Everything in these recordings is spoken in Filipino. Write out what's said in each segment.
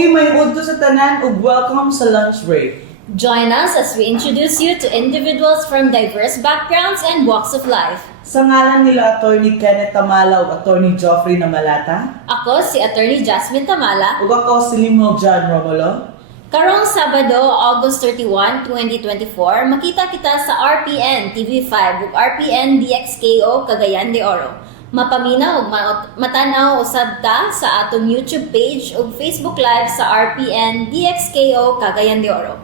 Okay, may udto sa tanan ug welcome sa lunch break. Join us as we introduce you to individuals from diverse backgrounds and walks of life. Sa ngalan nila Attorney Kenneth Tamala ug Attorney Geoffrey Namalata, Ako si Attorney Jasmine Tamala. ug ako si Limog John Romulo. Karong Sabado, August 31, 2024, makita kita sa RPN TV5 ug RPN DXKO Cagayan de Oro. Mapaminaw ug matanaw usab ta sa atong YouTube page ug Facebook Live sa RPN DXKO Cagayan de Oro.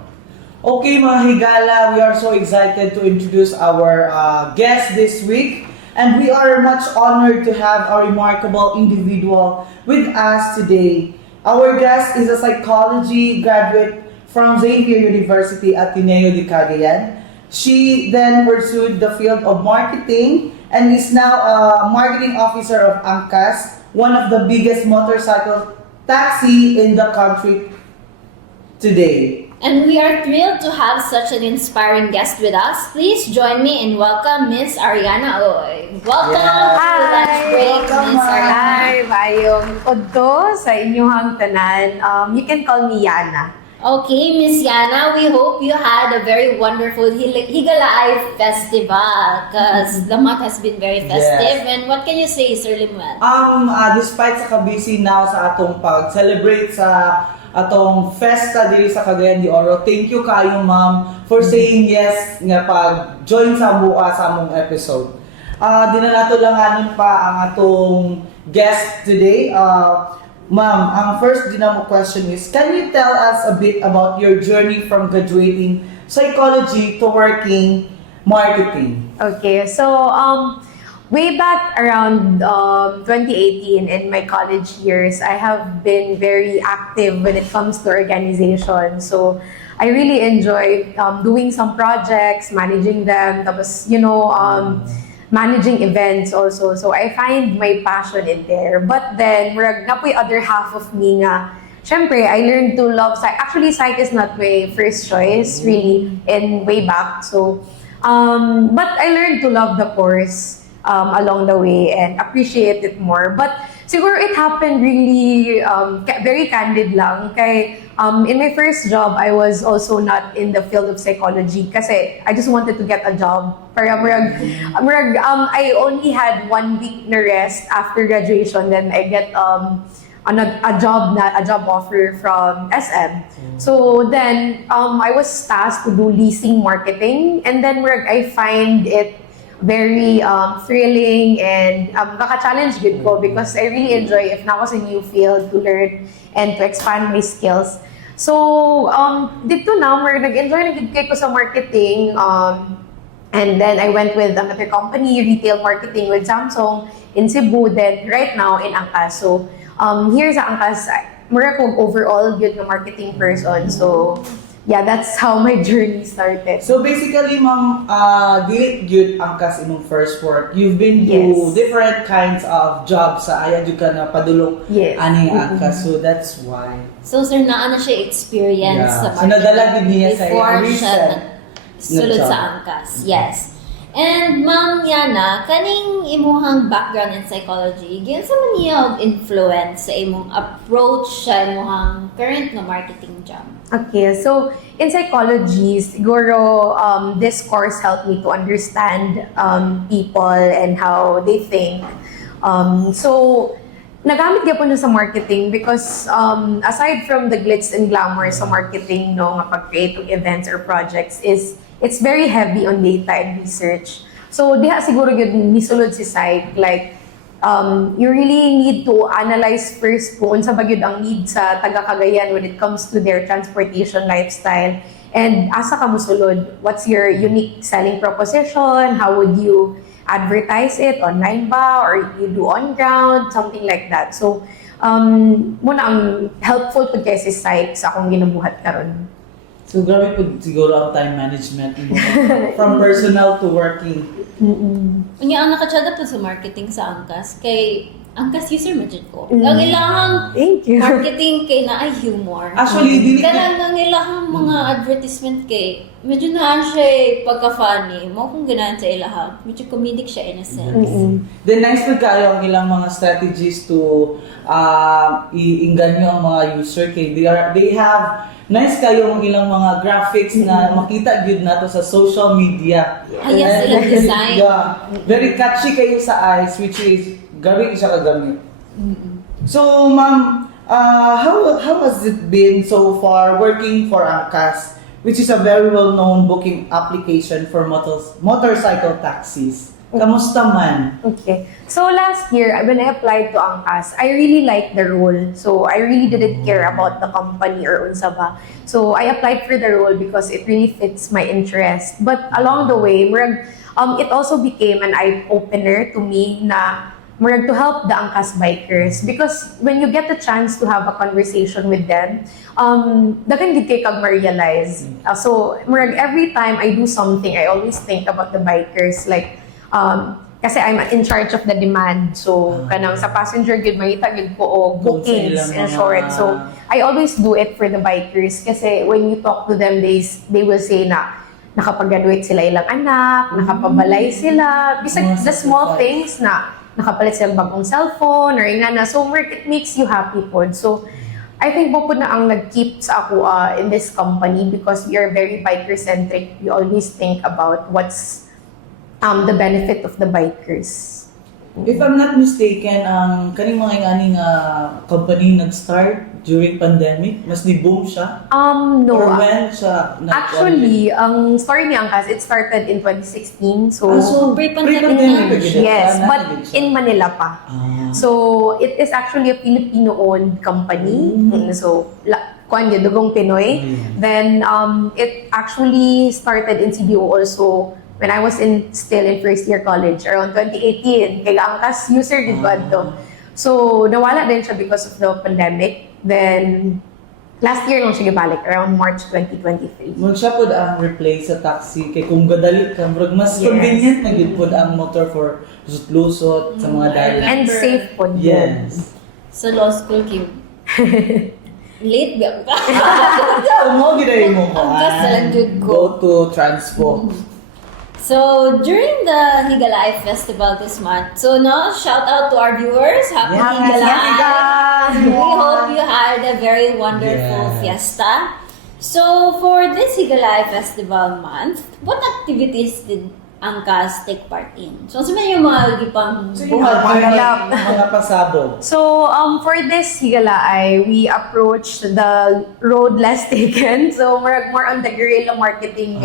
Okay mga higala, we are so excited to introduce our guest this week. And we are much honored to have a remarkable individual with us today. Our guest is a psychology graduate from Xavier University Ateneo de Cagayan. She then pursued the field of marketing and is now a marketing officer of Angkas, one of the biggest motorcycle taxi in the country today. And we are thrilled to have such an inspiring guest with us. Please join me in welcome Miss Ariana Oy. Welcome Yes. to Lunch Break, Welcome, Miss ma'am. Ariana. Hi, Bayong Odto sa inyong tanan. You can call me Yana. Okay, Miss Yana, we hope you had a very wonderful Higalaay festival because the month has been very festive. Yes. And what can you say, Sir Limuel? Despite sa kabisi now sa atong pag-celebrate sa atong festa diri sa Cagayan de Oro, thank you kayo ma'am for saying yes nga pag-join sa buka sa among episode. Di na nato langanin pa ang atong guest today. Ma'am, ang first dinamo question is, can you tell us a bit about your journey from graduating psychology to working marketing? Okay, so way back around 2018 in my college years, I have been very active when it comes to organization. So I really enjoy doing some projects, managing them, tapos, managing events also. So I find my passion in there. But then, murag na po yung other half of me nga, syempre, I learned to love psych. Actually, psych is not my first choice, really, in way back. So, but I learned to love the course along the way and appreciate it more. But siguro it happened really very candid lang. Kay, in my first job, I was also not in the field of psychology kasi I just wanted to get a job. Para I only had 1 week na rest after graduation. Then I get a job offer from SM. So then I was tasked to do leasing marketing, and then I find it very thrilling and kaka-challenge good ko because I really enjoy if na ako sa new field to learn and to expand my skills. So dito na nag-enjoy ko sa marketing, and then I went with another company, retail marketing with Samsung in Cebu, then right now in Angkas. So here sa Angkas, mura ko overall good na marketing person. So yeah, that's how my journey started. So basically, ma'am, dili gyud Angkas imong first work. You've been to Yes. different kinds of jobs sa aya jud ka na padulong Yes. ani Angkas. So that's why. So, Sir, naa na siya experience Yeah. sa So, nadala din niya sa before recent siya sulod na sa job. Angkas. Yes. And Ma'am Yana, kaning imuhang background in psychology, giyan sa man niya og influence sa imong approach sa imuhang current nga marketing job? Okay, so in psychology, siguro this course helped me to understand people and how they think. So nagamit niya po sa marketing because aside from the glitz and glamour sa marketing, no, nga pag-create ng events or projects, it's very heavy on data and research. So diha siguro yun misulod si psych, like you really need to analyze first kung unsa ba gyud ang need sa taga-Cagayan when it comes to their transportation lifestyle, and asa ka mosulod, what's your unique selling proposition, how would you advertise it, online ba or you do on ground, something like that. So muna ang helpful pud kay si psych sa akong ginabuhat karon. So grabe po siguro ang time management mo from personal to working. Unya ang nakatsada po sa marketing sa Angkas kay angkas user medyo ko. Mm. Ang ilahang Thank you. marketing kay na ay humor. Actually, dili Kanang ang ilahang mga advertisement kay medyo naan siya pagka-funny. Mo kung ganahan sa ilahang. Medyo comedic siya in a sense. Mm-mm. Then nice po kayo ang ilang mga strategies to iinganyo ang mga user kay they have nice kayo ang ilang mga graphics na makita gyud nato sa social media. Hayas silang design. Yeah, very catchy kayo sa eyes which is gabi siya kagamit. So ma'am, how has it been so far working for Angkas, which is a very well-known booking application for motorcycle taxis? Kamusta man? Okay. So last year, when I applied to Angkas, I really liked the role. So I really didn't care about the company or unsa ba. So I applied for the role because it really fits my interest. But along the way, it also became an eye-opener to me na to help the Angkas bikers, because when you get the chance to have a conversation with them, dagan gid kay kag ma-realize. So every time I do something, I always think about the bikers, like kasi I'm in charge of the demand. So kanang sa passenger gid makita gid ko og bookings in short. So I always do it for the bikers kasi when you talk to them, they will say na nakapag-graduate sila ilang anak, nakapabalay sila, bisag the small things na nakapalit silang bagong cellphone or ingana. So it makes you happy po. So I think po na ang nag-keep sa ako in this company because we are very biker-centric. We always think about what's the benefit of the bikers. If I'm not mistaken, ang kaning mga ingani nga company nag-start during pandemic, mas ni-boom siya? No. Or when siya Actually, ang story ni Angkas, it started in 2016. So, pre-pandemic na. yes, but in Manila pa. So, it is actually a Filipino-owned company. So, kuan yun, dugong Pinoy. Then, it actually started in CDO also when I was still in first year college around 2018. Kaya Angkas user did to. So, nawala din siya because of the pandemic. Then, last year lang siya gibalik, around March 2023. Mung siya pod ang replace sa taxi kay kung gadali ka, mas Yes. convenient na gid pod ang motor for lusot-lusot sa mga dalan. And safe po. Yes. Sa law school, Kim. Late ba ka? So, mo giday mo ko. Ang gas lang jud ko. Go to Transpo. So, during the Higalay Festival this month, so no, shout out to our viewers. Happy Higalay! We hope you had a very wonderful fiesta. So, for this Higalay Festival month, what activities did Angkas take part in? So, sa yung mga gipang Mga pasabog. So, for this Higalaay, we approached the road less taken. So, more on the guerrilla marketing.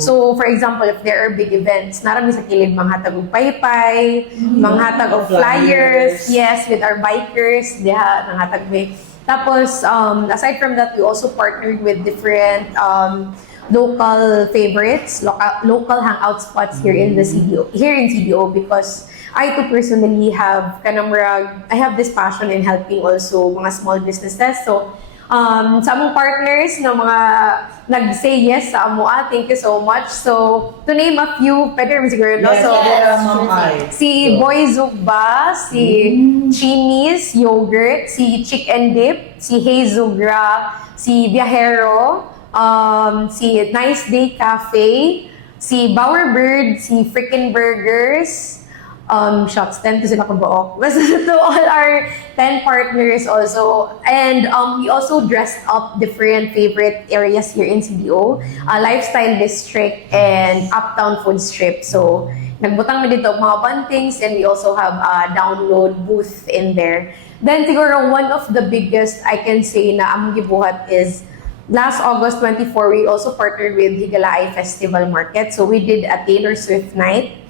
So, for example, if there are big events, narami sa kilid manghatag og paypay, manghatag og flyers, yes, with our bikers, diha, nanghatag may. Tapos, aside from that, we also partnered with different local favorites, local hangout spots here in the CDO, because I too personally have I have this passion in helping also mga small businesses. So sa among partners na mga nag-say yes sa amo, thank you so much. So to name a few, pwede rin siguro, no? Yes, So Ma'am Ai. si Boy Zugba, si Chini's Yogurt, si Chick and Dip, si Hey Zugra, si Viajero, si Nice Day Cafe, si Bowerbird, si Frickin' Burgers, shots, 10 to sila kabuok. Basta to all our 10 partners also. And we also dressed up different favorite areas here in CDO, Lifestyle District and Uptown Food Strip. So, nagbutang na dito mga bantings, and we also have a download booth in there. Then siguro one of the biggest I can say na among gibuhat is last August 24, we also partnered with Higalay Festival Market. So we did a Taylor Swift night.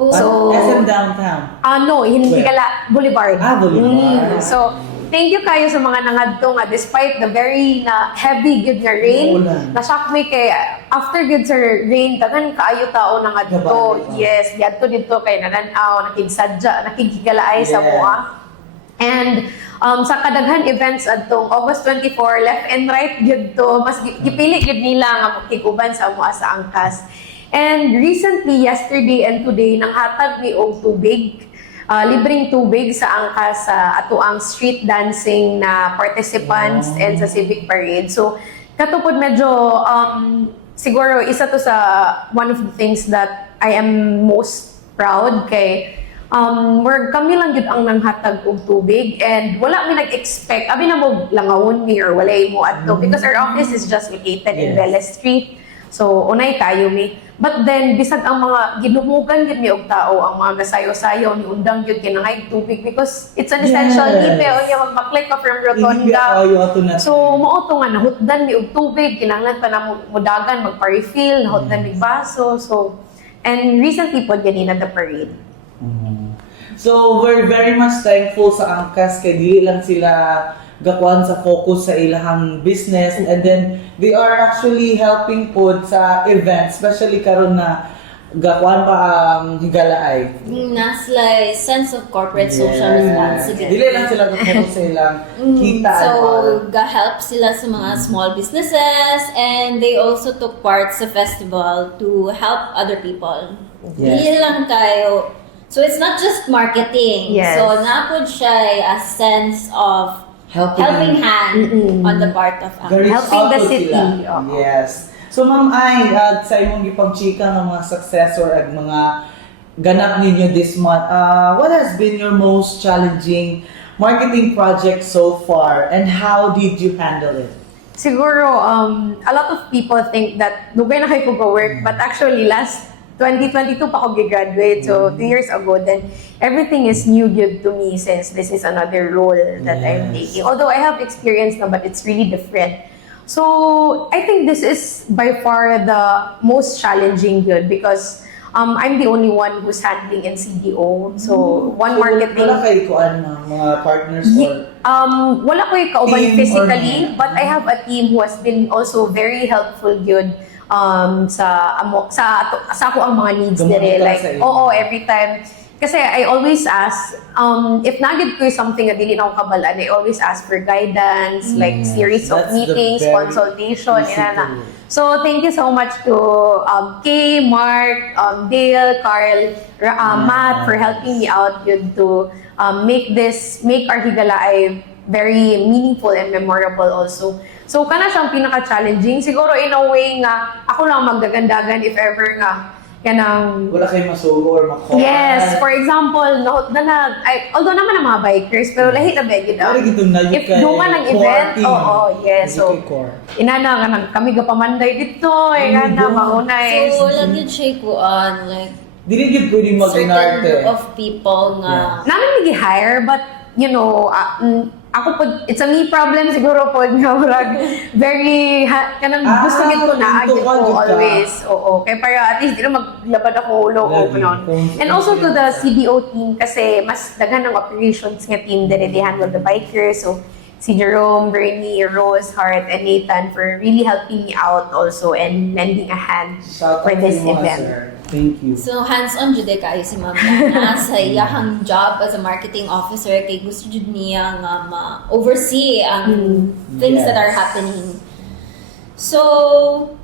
So, SM Downtown. No, hindi Higala, Boulevard. Boulevard. So, thank you kayo sa mga nangadto nga despite the very heavy good nga rain. Na-shock me kay after good sa rain, dagan kaayo tao nangadto. Yes, diadto dito kay nananaw, nakigsadya, nakigigalaay sa mua. And sa kadaghan events adtong August 24, left and right gyud to, mas gipili gyud nila nga makiguban sa amo sa Angkas. And recently, yesterday and today, nanghatag ni og tubig libreng tubig sa angkas sa atuang street dancing na participants Wow. and sa civic parade. So, katupod medyo, siguro isa to sa one of the things that I am most proud kay kami lang yun ang nanghatag og tubig and wala mi nag-expect abi na mo langawon mi or wala mo adto because our office is just located in Yes. Vélez Street. So, unay kayo mi. But then, bisag ang mga ginumugan yun mi og tao, ang mga gasayo-sayo, ni undang yun kinangay tubig because it's an essential Yes. need. Pero niya magbaklik ka from Hindi Rotonda. kayo ato na. So, mao to nga, nahutdan mi og tubig, kinahanglan pa na mudagan, magpa-refill, nahutdan mi baso. So, and recently po, ganina the parade. So, we're very much thankful sa Angkas kay dili lang sila gakuan sa focus sa ilahang business and then they are actually helping po sa events, especially karon na gakuan pa ang higalaay. Nasla sense of corporate social responsibility. Dili lang sila gakuan sa ilang kita So, and all. ga-help sila sa mga small businesses and they also took part sa festival to help other people. Yes. Hindi lang kayo. So, it's not just marketing. Yes. So, napod siya a sense of helping hand on the part of Very Helping the output city. sila. Oo. Yes. So Ma'am Ay, sa imong gipangchika ng mga successor at mga ganap ninyo this month, what has been your most challenging marketing project so far and how did you handle it? Siguro, a lot of people think that dugay na kayo ko work, but actually last 2022 pa ako graduate, so 2 years ago, then everything is new good to me since this is another role that I'm Yes. taking. Although I have experience na, but it's really different. So, I think this is by far the most challenging good because I'm the only one who's handling NCDO. So, one marketing... Wala kayo kuan mga partners or... wala ko yung kauban Team or physically, mga- but I have a team who has been also very helpful good sa ako ang mga needs Gumamit dire ka like sa iyo. every time kasi I always ask if nagid ko yung something na dili na ako kabalaan, I always ask for guidance like series of That's the meetings, very consultation, easy inana. to do. So thank you so much to Kay, Mark, Dale, Carl, Matt for helping me out yun to make our Higalaay very meaningful and memorable also. So kana siyang pinaka-challenging. Siguro in a way nga ako lang magdagandagan if ever nga kanang Wala kayo masugo or makuha. yes, for example, although naman ang mga bikers, pero lahi na begid Wala gitong na if dungan ng event, yes. So, inana nga kami gapamanday dito, nga na maunay. So, lagi siya kuan, like, Dili gid pwede certain mag-inarte. group of people nga, Namin nag-hire, but you know, ako po, it's a me problem siguro po nga murag very kanang gusto gid ko na pinto agad ka, ko gid ka. always. Oo, kaya para at least di na maglabad ako ulo o Lagi. ganon. And also to the CDO team kasi mas daghan ng operations nga team that they handle the bikers. So si Jerome, Bernie, Rose, Hart, and Nathan for really helping me out also and lending a hand Shout for out this to you, mga event. sir. Thank you. so hands-on jud kayo si Ma'am Yana sa iyahang job as a marketing officer kay gusto jud niya nga ma-oversee ang things that are Yes. happening. So,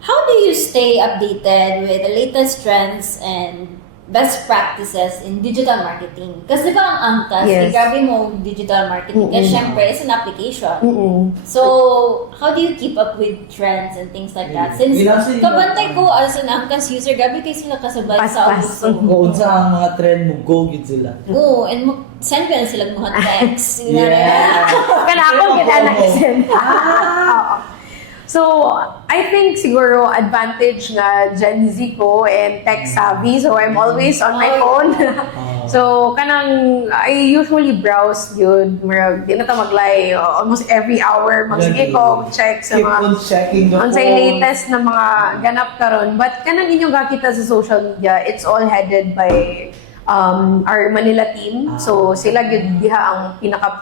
how do you stay updated with the latest trends and best practices in digital marketing? Kasi di ba ang Angkas, Yes. grabe mo digital marketing. Kasi syempre, it's an application. So, how do you keep up with trends and things like that? Since Ginasa yun. kabantay ko as an Angkas user, gabi kayo sila kasabay sa Pas-pas. Augusto. Kung unsa ang mga trend mo, go gid sila. Oo, and send ko na sila mga text. Yeah. Kana ako gid send. So, I think siguro advantage nga Gen Z ko and tech savvy, so I'm always on my phone. So, kanang, I usually browse yun, di na ta maglay, almost every hour, magsige ko, check sa Keep mga, on checking the on sa phone. latest na mga ganap karon. But kanang inyong kakita sa social media, it's all headed by our Manila team. So, sila yun diha ang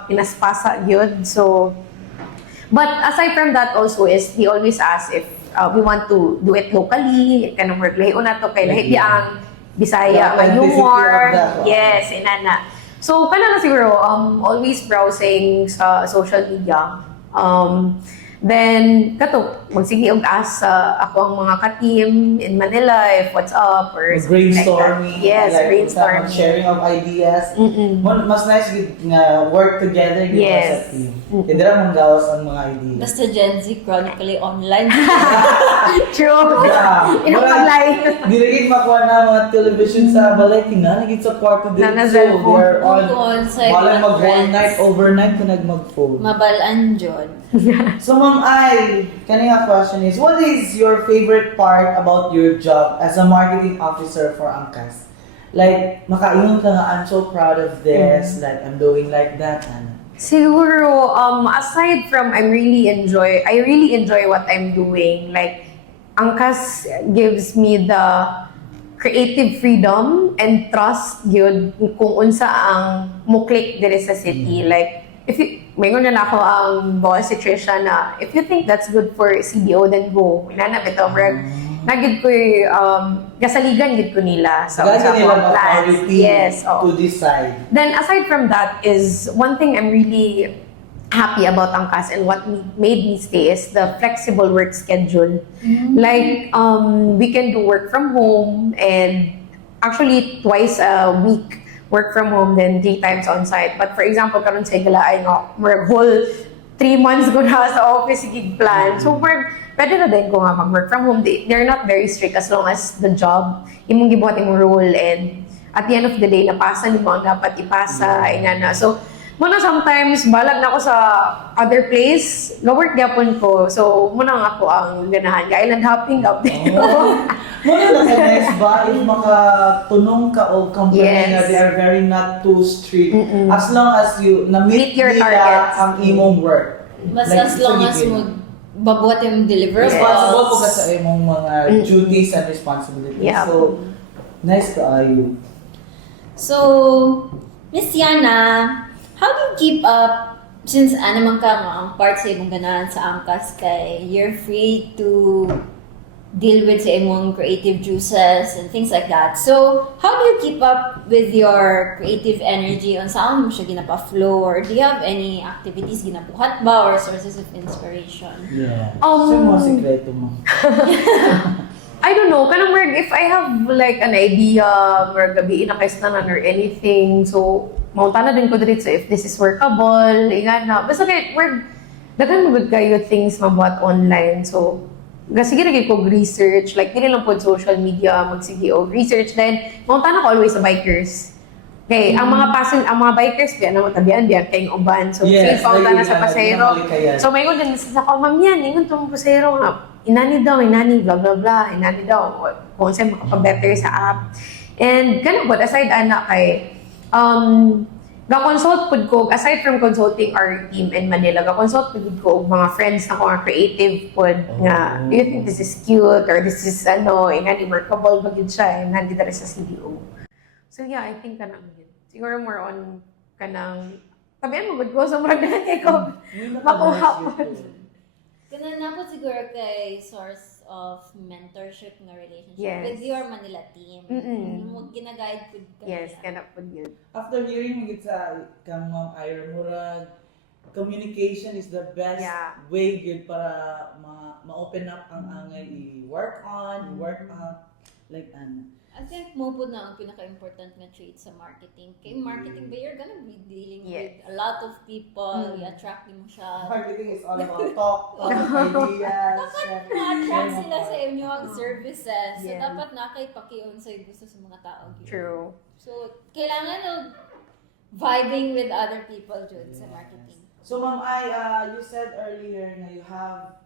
pinaspasa yun. So, but aside from that also is we always ask if we want to do it locally, kanang work lahi una to kay lahi di ang Bisaya, The authenticity humor. of that. Yes, inana. So kana na siguro always browsing sa social media. Then, kato, magsige og asa ako ang mga ka-team in Manila if what's up or something like that. Brainstorming. Yes, like, brainstorming. Sharing of ideas. Mm-mm. Mas nice gid nga work together gid Yes. sa team. Kaya dira mong gawas ang mga ideas. Basta Gen Z chronically online. True. Yeah. Inong pag-live. Dirigit makuha na mga television sa balay nagit sa kwarto din. Na So, cellphone. they're on. On site Walang with mag-all friends. night, overnight ka nag-mag-phone. Mabalaan Jod. So, Ma'am Ai, kanina question is, what is your favorite part about your job as a marketing officer for Angkas? Like, makaingon ka nga, I'm so proud of this, like, I'm doing like that, ano? Siguro, aside from I really enjoy what I'm doing. Like, Angkas gives me the creative freedom and trust yun kung unsa ang mo-click dire sa city. Like, if you, mayroon na ako ang boss si Trisha na, if you think that's good for CDO, then go. Inanap ito, nagid ko gasaligan gid ko nila sa Gagawin sa nila mga plans. authority Yes, to decide. Then aside from that is one thing I'm really happy about Angkas and what made me stay is the flexible work schedule. Like we can do work from home and actually twice a week work from home then 3 times on site. But for example, karon sa Igala ay nga more whole 3 months ko na sa office gig plan. So pwede na din ko nga mag-work from home. They're not very strict as long as the job, imong gibuhat imong role and at the end of the day, napasa ni mo ang dapat ipasa, ingana. So, muna sometimes, balag na ako sa other place, ga-work gyapon ko. So, muna nga ako ang ganahan. Island hopping up dito. Muna na sa nice ba, if makatunong ka o company Yes. na they are very not too strict, as long as you na-meet Meet your nila targets. ang imong work. Basta Like, as long sige, as sige. mo babuhat yung deliverables. Responsible po ka sa imong mga duties and responsibilities. Yeah. So, nice ka ayo. So, Miss Yana, how do you keep up, since naman ka nga, ang part sa imong ganahan sa Angkas kay you're free to deal with sa imong creative juices and things like that. So, how do you keep up with your creative energy? On saan mo siya ginapa-flow? Or do you have any activities ginabuhat ba or sources of inspiration? Yeah. Um, So, mga sikreto mo. I don't know, kanang work, if I have like an idea, or gabi na kaistanan or anything, so, maunta na din ko dito if this is workable, ingana. Basta kay work, daghan mo gud kayo things mabuhat online. So, sige lagi ko research, like dili lang po social media, magsige og research. Then, maunta na ko always sa bikers. Okay, ang mga bikers, diyan na matabihan, diyan kayong uban. So, Yes, safe paunta na like, sa pasero. namalikayan. So, may din sa ko, ma'am yan, ingon tong pasero nga, inani, blah, blah, blah, inani daw, kung saan makapag-better sa app. And, ganun po, aside ana kay, ga-consult pud ko, aside from consulting our team in Manila, ga-consult pud ko og mga friends na ko nga creative pud nga, do you think this is cute or this is ingani workable bagid siya and nandi diri sa CDO. So yeah, I think kanang siguro more on kanang tabian mo gud ko sa murag na kay ko makuha po. Ganun na po siguro kay source of mentorship nga relationship Yes. with your Manila team. Mm-mm. Yung gina-guide po ka Yes, nila. kana pud yun. After hearing mo sa kang Ma'am Ira Murag, communication is the best Yeah. way good para ma-open up ang angay i-work on, i-work up, like ano. I think mo po na ang pinaka-important nga trait sa marketing. Kay marketing ba, you're gonna be dealing Yes. with a lot of people, i-attract mo siya. Marketing is all about talk, ideas. Ma-attract sila sa inyo ang services. So, Yeah. dapat nakaipakiyon sa gusto sa mga tao. True. So, kailangan of vibing with other people, Jude, sa marketing. So Ma'am Ai, you said earlier na you have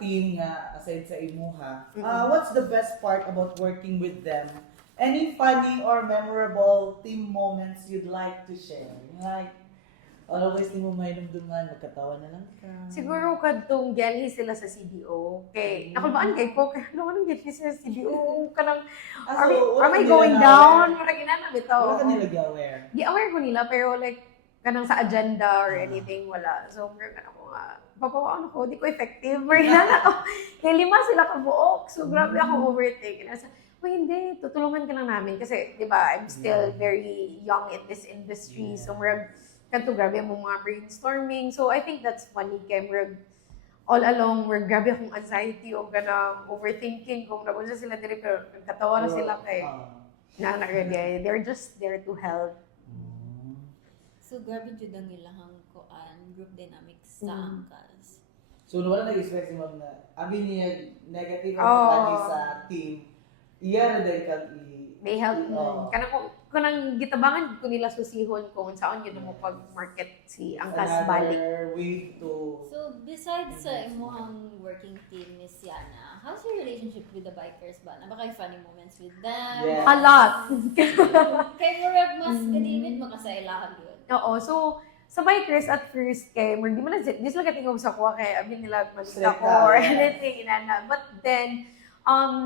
team nga aside sa imuha. What's the best part about working with them? Any funny or memorable team moments you'd like to share? Like, always di mo may dumduman, magkatawa na lang ka. Siguro kadtong gelhi sila sa CDO. Okay, nakulbaan kay ko, kaya ano gelhi sila sa CDO? Kanang, am I going down? Murag inana bitaw. Wala ka nila aware. Gi-aware ko nila, pero like, kanang sa agenda or anything, wala. So, murag ko nga, papawaan ako, di ko effective. Murag inana ko. Kaya 5 sila kabuok. So, grabe ako overtake. Nasa, hindi, tutulungan ka lang namin. Kasi, di ba, I'm still very young in this industry. So, murag, kanto grabe ang mga brainstorming. So I think that's funny kay murag all along we're grabe akong anxiety o ganang overthinking kung nagunsa sila diri pero katawa na sila kay na they're just there to help. So, grabe jud ang ilahang koan, group dynamics sa angkas. So, wala nag-expect si ma'am na abi niya negative Oh. ang lagi sa team. Iya na dahil kang They help Oo. kanang gitabangan ko nila susihon kung saan yun mo pag-market si angkas balik. another way to So, besides sa imuhang working team, Miss Yana, how's your relationship with the bikers ba? Na ba kayo funny moments with them? Yes. A lot. Kay murag mas kadilid makasailahan yun. Oo, so sa bikers at first kay di man di sila katingog sa kuha kay abi nila malit Straight ako ka, or yeah. anything inana. But then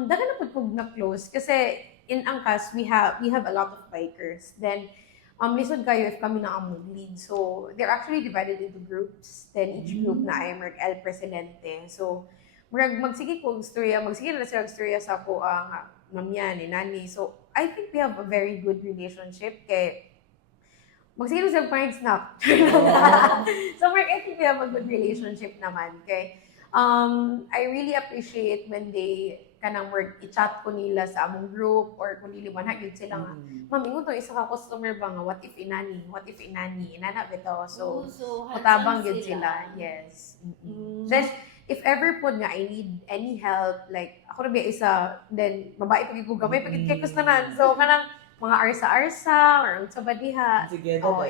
dagan na pud kog na close kasi in Angkas we have a lot of bikers. Then lisod kayo if kami na ang lead. So they're actually divided into groups. Then each group na ay merg el presidente. So magsige kog storya, magsige na sila storya sa ako ang mamyan ni nani. So I think we have a very good relationship kay magsige na sila parang snap. So I think we have a good relationship naman kay I really appreciate when they kanang work i-chat ko nila sa among group or kung dili man gyud sila nga ma'am ingon to isa ka customer ba nga what if inani inana bitaw so matabang gyud sila yes. Then if ever pod nga I need any help like ako ra ba isa then babae pag ko gamay pagit kay kustanan so kanang mga arsa-arsa or unsa ba diha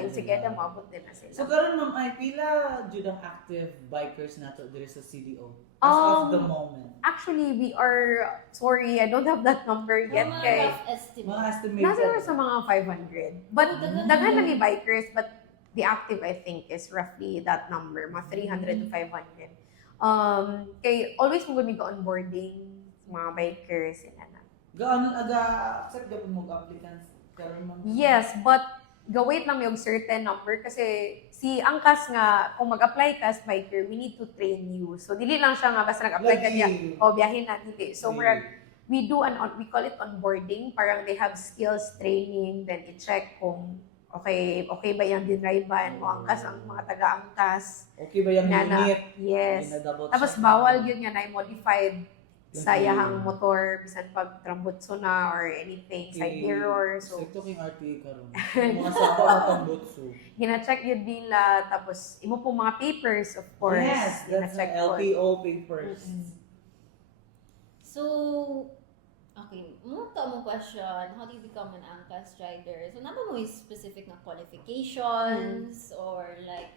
insigeda maabot din na sila. So karon ma'am ay pila jud ang active bikers nato diri sa CDO as of the moment. Actually, we are, sorry, I don't have that number yet. Mga Kay, rough estimate. Mga estimate. nasa sa mga 500. But, daghan na ni bikers, but the active, I think, is roughly that number, mga 300 to 500. Kay, always mo gamiga onboarding, mga bikers, and ano. Gaano accept gyud mo applicants karon ma'am? Yes, but, gawait lang yung certain number kasi si Angkas nga, kung mag-apply ka as biker, we need to train you. So, dili lang siya nga basta nag-apply ka niya, o biyahin na, dili. So, we do we call it onboarding, parang they have skills training, then i-check kung okay ba yung dinriban mo Angkas, ang mga taga-Angkas. Okay ba yung unit? Yes. Ina-double Tapos check. bawal yun nga na modified sa iyahang motor, bisan pag trambutso na or anything, side mirror. So, ito king RTA karon. Mga sako na tambutso. gina-check yun nila, tapos imo po mga papers, of course. Yes, that's gina-check the po. LTO papers. So, okay, mo question, how do you become an Angkas rider? So, napa mo yung specific na qualifications or like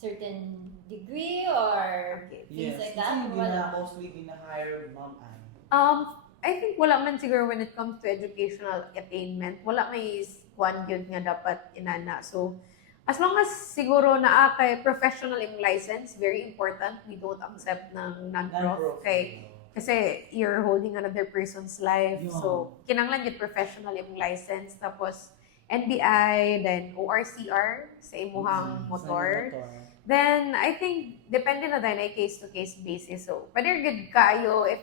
certain degree or things like that? Kasi mostly gina-hire ma'am ay. I think wala man siguro when it comes to educational attainment, wala may one yun nga dapat inana. So, as long as siguro naa kay professional yung license, very important. We don't accept ng non-prof kay kasi you're holding another person's life. Yeah. So, kinanglan yung professional yung license. Tapos, NBI, then ORCR sa imuhang motor. Then, I think, depende na din ay case-to-case basis. So, pwede good kayo if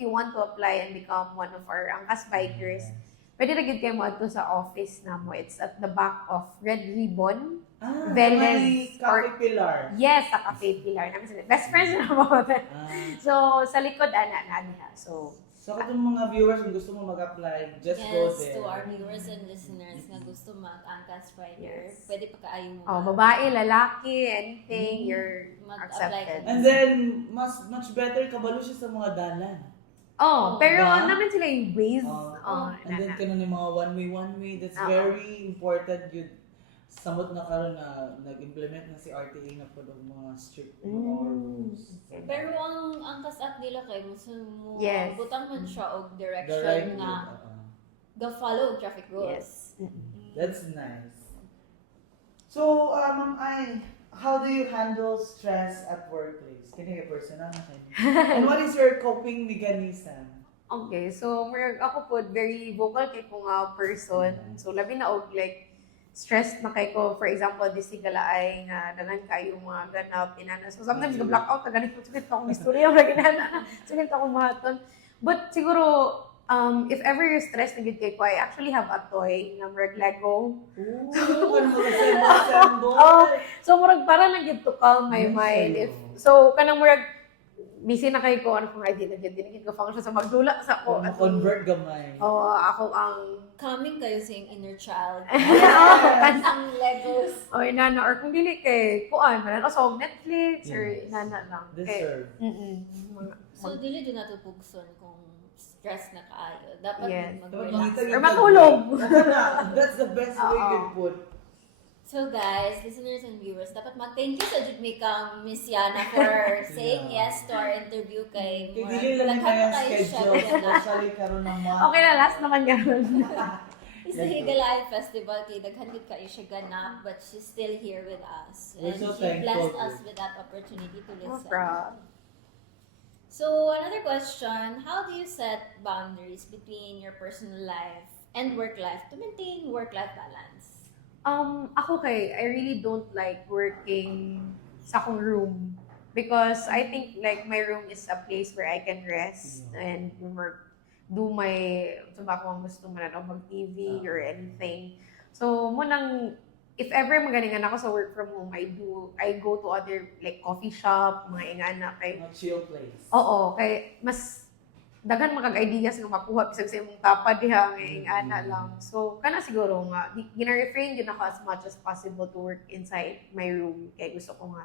you want to apply and become one of our Angkas bikers. Pwede na good kayo mo ato sa office na mo. It's at the back of Red Ribbon. Vélez May Cafe Pilar. Yes, sa Cafe Pilar. Namin sila. Best friends na mo. So, sa likod, na niya. So, kung mga viewers, kung gusto mo mag-apply, just go Yes, there. to our viewers and listeners na gusto mag-Angkas rider, Yes. pwede pa kaayo mo. babae, lalaki, anything, you're Mag-apply accepted. ka. And then, much better, kabalo siya sa mga dalan. Pero Diba? namin sila yung ways. And then, kanon yung mga one-way, that's very important. Yun, samot na karon na nag-implement na si RTA na po ng mga strict rules. Pero ang Angkas app nila kay mo Yes. butang man siya og The right direction nga ga-follow traffic rules. Yes. That's nice. So, ma'am ay, how do you handle stress at workplace? Kini kay personal na kayo. And what is your coping mechanism? Okay, so ako po very vocal kay ko nga person. So labi na og like stressed na kay ko, for example, di sigala ay nga danan kayo mga ganap inana. So sometimes ga blackout na ganito sugit akong istorya wala ginana. Sugit ako mahaton. But siguro if ever you're stressed na gid kay ko, I actually have a toy na murag Lego. Ooh, kanang mag-assemble. Oh, so murag para lang gid to calm my Yes, mind. ayo. If so kanang murag busy na kay ko ano kung idea na gid dinigid ko function sa magdula sa ko. Convert gamay. Oh, ako ang Coming kayo sa yung inner child. Yes. Ang Legos. o inana or kung dili kay kuan man so Netflix or Yes. inana lang. Deserve. So, dili din nato pugson kung stress na kaayo. Dapat Yes. mag-relax. Or matulog. That's the best way you can put. So guys, listeners and viewers, dapat mag-thank you sa Jigme kang Miss Yana for saying yes to our interview kay Kaya dili lang Laghan kaya na kayo siya, schedule. Yana. Especially karon ng mga... Okay na last naman ganun. It's the Higalayan Festival kay daghan gid kayo siya ganap, but she's still here with us. We're And so she thankful blessed to us you. with that opportunity to No listen. problem. So another question, how do you set boundaries between your personal life and work life to maintain work-life balance? Ako kay, I really don't like working sa akong room because I think like my room is a place where I can rest and work, do my, sumba ko ang gusto man o mag-TV or anything. So, munang, if ever magalingan ako sa work from home, I go to other like coffee shop, mga ingana kay, Mga chill place. oo, kay mas daghan magag ideas nga makuha bisag sa imong tapad diha nga ingana lang. So kana siguro nga gina-refrain gyud ako as much as possible to work inside my room kay gusto ko nga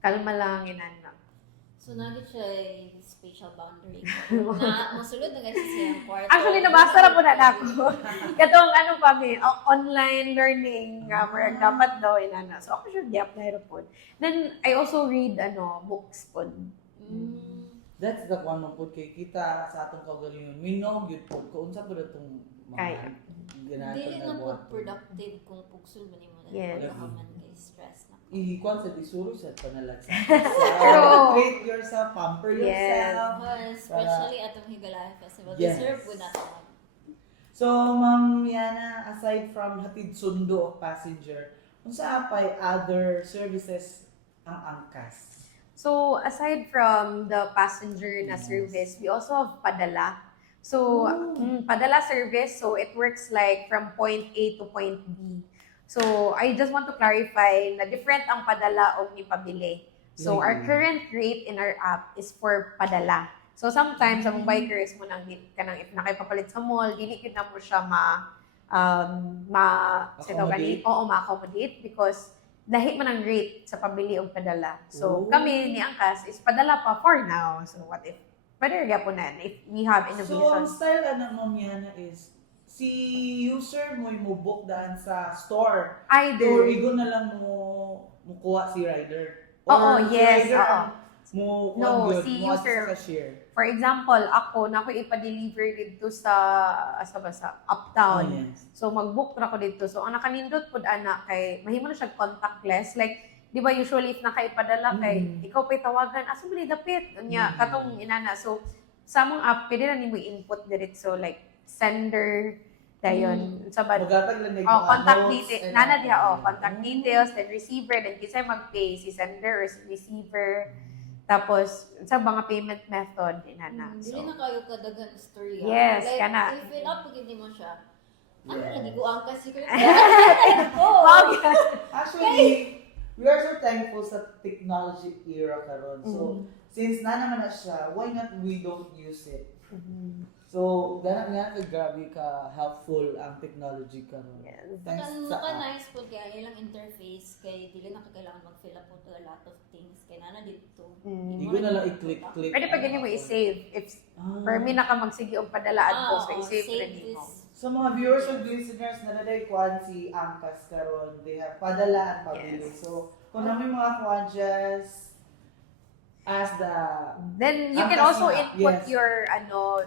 kalma lang inana. So nagit siya ay spatial boundary. Na mosulod na guys sa iyang kwarto. Actually nabasa ra po na nako. Katong ano pa mi online learning nga murag dapat daw inana. So ako sure gi-apply ra po. Then I also read books po. Mm. That's the one mo po kay kita sa atong kaugalingon. Minog yun po. Kung unsa po na itong Kaya. Dili na po productive kung pugsul ba nimo na Yes. man kay stress na. Ihikuan sa disuro sa panalag sa True. treat yourself, pamper Yes. yourself. Especially atong Higalayan Festival. Yes. Deserve po natin. So, Ma'am Yana, aside from hatid sundo o passenger, unsa pay other services ang angkas? So, aside from the passenger na service, we also have padala. So, padala service, so it works like from point A to point B. So, I just want to clarify na different ang padala o ni pabili. So, our current rate in our app is for padala. So, sometimes, ang bikers mo nang kanang if nakaipapalit sa mall, dili kita mo siya ma-accommodate because dahil man ang rate sa pabili o padala. So, kami ni Angkas is padala pa for now. So, what if, pwede rin po na if we have So, ang innovation. style Ma'am Yana is, si user mo yung book daan sa store. Or Either. igo na lang mo mukuha si rider. Oo, si yes, rider oo. mo No, yun, si mo user. sa cashier. For example, ako, na ako ipa-deliver dito sa Uptown. Oh, yes. So, mag-book na ako dito. So, ang nakanindot po ana kay, mahimo na siya contactless. Like, di ba usually if nakaipadala kay, ikaw pa'y tawagan, asa mo ni dapit? Nya, katong inana. So, sa among app, pwede na nimo input diretso like sender, dayon. Sa bad. Magatag lang Oh, contact details. Nana diha, contact details, then receiver, then kisay mag-pay, si sender or si receiver. Tapos, sa mga payment method, inana. Dili So, na kayo kadagan story. Yes, like, kana. I-fill up pag hindi mo siya. Ano lagi ko ang kasi ko. Actually, we are so thankful sa technology era karon. So, since na naman na siya, why not we don't use it? So, ganang nga grabe ka helpful ang technology karon. Yes. Thanks Kan sa app. nice po kaya ilang interface kay dili na kailangan mag-fill up po to a lot of things kay nana dito. Hindi ko na lang i-click. pwede pa ganyan mo i-save. If for me na ka magsige og padalaan ko, so i-save ready mo. So mga viewers and listeners na naday kuan si Angkas karon, they have padala at pabili. Yes. So, kung may mga kuan just as the Then you can Angkas also na, input yes. your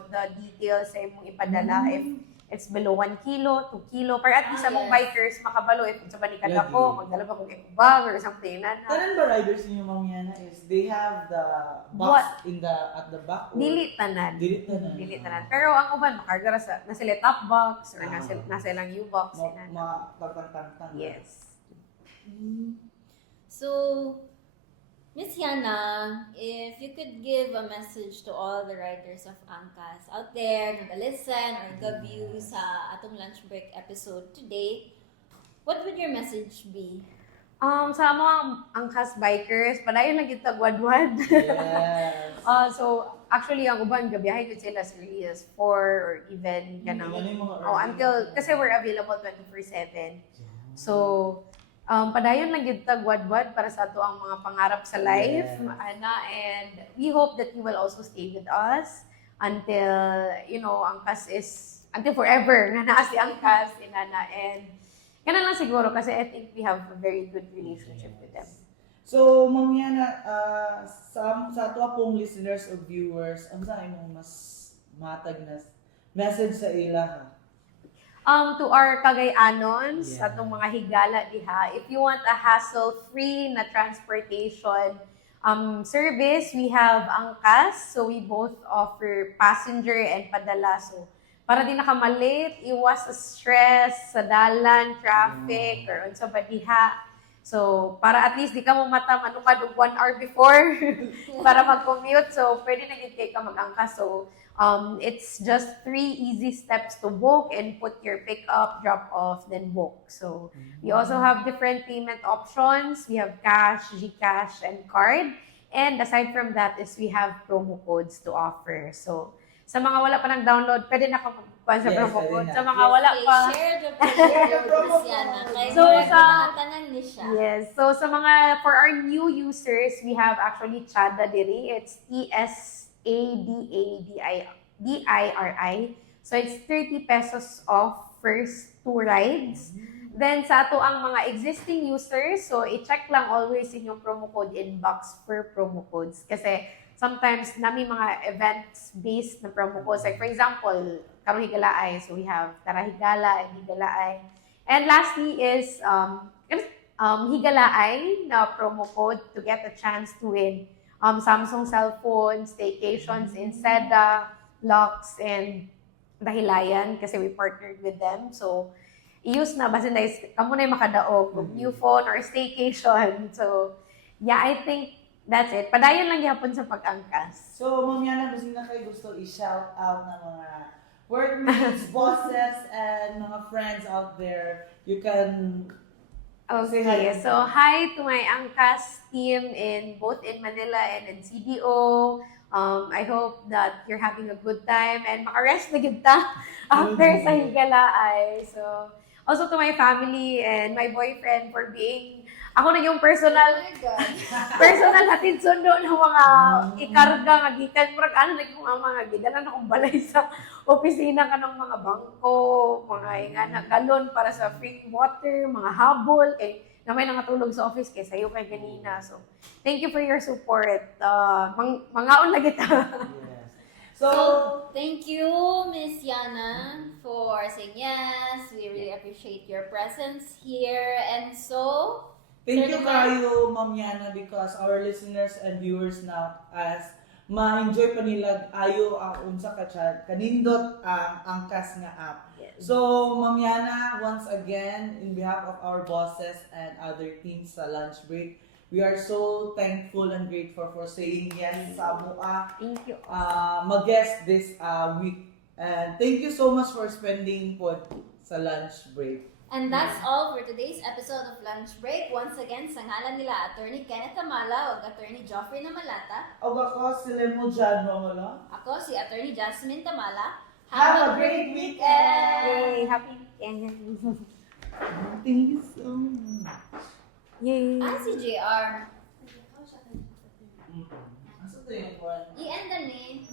the details sa imong ipadala if it's below 1 kilo, 2 kilo, para at least sa mong Yes. bikers makabalo if sa banikada Lagi. ko, magdala ba kong eco bag or something na. Tanan ba riders niyo Ma'am Yana is they have the box What? in the at the back or Dili tanan. Dili tanan. Dili tanan. Pero ang uban makarga ra sa nasa top box or Ah. nasa lang U-box. ma tang Yes. So Miss Yana, if you could give a message to all the riders of Angkas out there, nag-listen or nag-view sa atong lunch break episode today, what would your message be? Sa mga angkas bikers, padayon lang kita wadwad. Yes. So, actually, ang uban, gabiyahe ko sila as early as 4 or even ganang. Ano yung mga Until, kasi we're available 24/7. So, padayon lang yun tagwadwad para sa ato ang mga pangarap sa life. Yes. And we hope that you will also stay with us until, Angkas is, until forever, nga naa si Angkas, inana. And, ganun lang siguro kasi I think we have a very good relationship with them. So, Ma'am Yana, sa ato pong listeners or viewers, ang sa imong mas matag na message sa ila ha? To our Cagayanon, Yeah. sa atong mga higala diha, if you want a hassle-free na transportation service, we have Angkas. So we both offer passenger and padala. So para di na ka malate, iwas sa stress, sa dalan, traffic, or unsa ba diha. So para at least di ka mo mata manukad og 1 hour before para mag-commute. So pwede na gid kay ka mag-Angkas. So it's just 3 easy steps to book and put your pick-up, drop-off, then book. So we also have different payment options. We have cash, GCash, and card. And aside from that is we have promo codes to offer. So sa mga wala pa nag-download, pwede na kapagpuan sa Yes, promo pwede code. na. Sa mga wala pa, Share the promo code, Miss Yana. Kaya So, sa tanan ni siya. yes. So sa mga, for our new users, we have actually Chada diri. It's TSADADIRI. So it's 30 pesos off first 2 rides. Then sa ato ang mga existing users, so i-check lang always inyong promo code inbox for promo codes. Kasi sometimes nami mga events-based na promo codes. Like for example, karong Higalaay, so we have Tara Higala and Higalaay. And lastly is Higalaay na promo code to get a chance to win Samsung cellphones, staycations in Seda, Lux, and Dahilayan kasi we partnered with them. So, i-use na basin na kamo na yung makadaog of new phone or staycation. So, yeah, I think that's it. Padayon lang yapon sa pag-angkas. So, Ma'am Yana, kasi na kayo gusto i-shout out ng mga workmates, bosses, and mga friends out there. You can say hi. Okay, so hi to my Angkas team both in Manila and in CDO. I hope that you're having a good time and makarest na gid ta after sa Higalaay. So, also to my family and my boyfriend for being ako na yung personal Oh my God. personal hatid sundo ng mga ikarga nga gikan murag ano na yung mga gidalan akong balay sa opisina kanang mga bangko, mga ingana galon para sa free water, mga habol na may nangatulog sa office kay sayo kay ganina. So, thank you for your support. Mangaon lagi ta. Yes. So, So, thank you, Miss Yana, for saying yes. We really appreciate your presence here. And so, thank you Sir Naman. kayo, Ma'am Yana, because our listeners and viewers now as ma-enjoy pa nila ayo ang unsa ka chat kanindot ang Angkas nga app. Yes. So, Ma'am Yana, once again, in behalf of our bosses and other teams sa lunch break, we are so thankful and grateful for saying yes sa MUA Thank you. mag-guest this week. And thank you so much for spending po sa lunch break. and that's all for today's episode of Lunch Break. Once again, sa ngalan nila, Attorney Kenneth Tamala o Attorney Joffrey Namalata. O ako, si Lemo Jan Romulo. Ako si Attorney Jasmine Tamala. Have a great weekend! Yay, happy weekend. Thank you so much. Yay. Ah, si JR. Asa to yung one? I-end na ni.